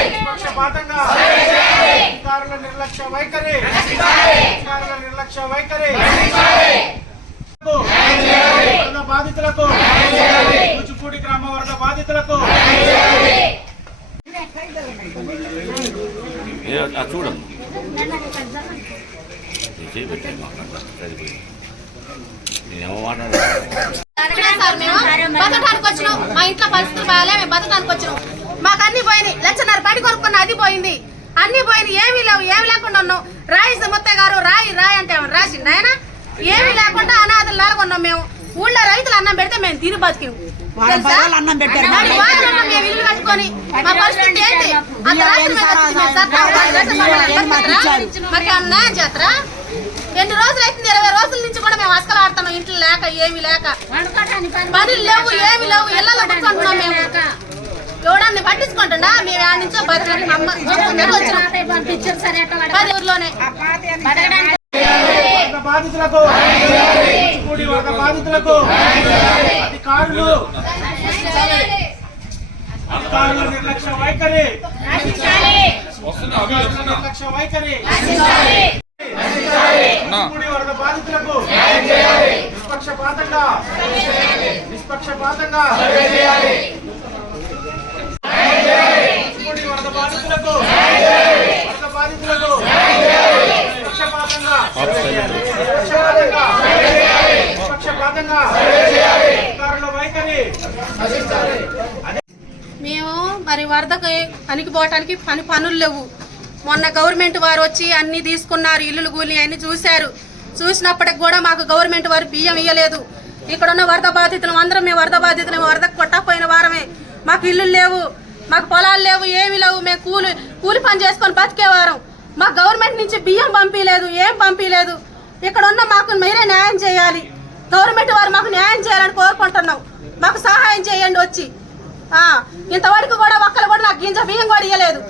నిష్పక్షపాతంగా అధికారుల నిర్లక్ష్య వైఖరి వరద బాధితులకు కూచిపూడి గ్రామ వరద బాధితులకు చూడండి బతకడానికి వచ్చినాం. మా ఇంట్లో పరిస్థితులు బాగాలే, మేము బతకడానికి వచ్చినాం. మాకు అన్ని పోయినాయి. 1,50,000 పడి కొనుక్కున్న అది పోయింది, అన్ని పోయినాయి. ఏమీ లేవు, ఏమి లేకుండా ఉన్నాం. రాయి ముత్తయ్య గారు రాయి అంటే రాసిండు ఆయన. ఏమీ లేకుండా అనాథలు లాగున్నాం మేము. ఊళ్ళో రైతులు అన్నం పెడితే మేము తిని బతికినాం. మేము ఇల్లు కట్టుకొని మా పరిస్థితి ఏంటి? అంత రాత్రి మాకు అన్యాయం చేస్తారా? ఎన్ని రోజులు అవుతుంది? 20 రోజుల నుంచి కూడా మేము అసలు ఆడుతున్నాం. ఇంట్లో లేక ఏమి లేక పనులు లేవు, ఏమి లేవు. ఇళ్లలో కూర్చుంటున్నాం మేము. ఎవడాన్ని పట్టించుకుంటుండా? మేము ఆడ నుంచో వచ్చినాం. ఊర్లోనే బాధితులకు అధికారుల నిర్లక్ష్య వైఖరి వరద బాధితులకు నిష్పక్షపాతంగా వరద బాధితులకు మేము మరి వరదకి పనికి పోవటానికి పనులు లేవు. మొన్న గవర్నమెంట్ వారు వచ్చి అన్ని తీసుకున్నారు, ఇల్లులు కూలి అన్ని చూశారు. చూసినప్పటికి కూడా మాకు గవర్నమెంట్ వారు బియ్యం ఇవ్వలేదు. ఇక్కడ ఉన్న వరద బాధితులు అందరం మేము వరద బాధితులు. వరదకు కొట్టకపోయిన వారమే. మాకు ఇల్లు లేవు, మాకు పొలాలు లేవు, ఏమి లేవు. మేము కూలి పని చేసుకొని బతికేవారం. మాకు గవర్నమెంట్ నుంచి బియ్యం పంపించలేదు, ఏం పంపించలేదు. ఇక్కడ ఉన్న మాకు మీరే న్యాయం చేయాలి. గవర్నమెంట్ వారు మాకు న్యాయం చేయాలని కోరుకుంటున్నాం. మాకు సహాయం చేయండి వచ్చి. ఇంతవరకు కూడా ఒక్కరు కూడా నాకు గింజ బియ్యం కూడా ఇవ్వలేదు.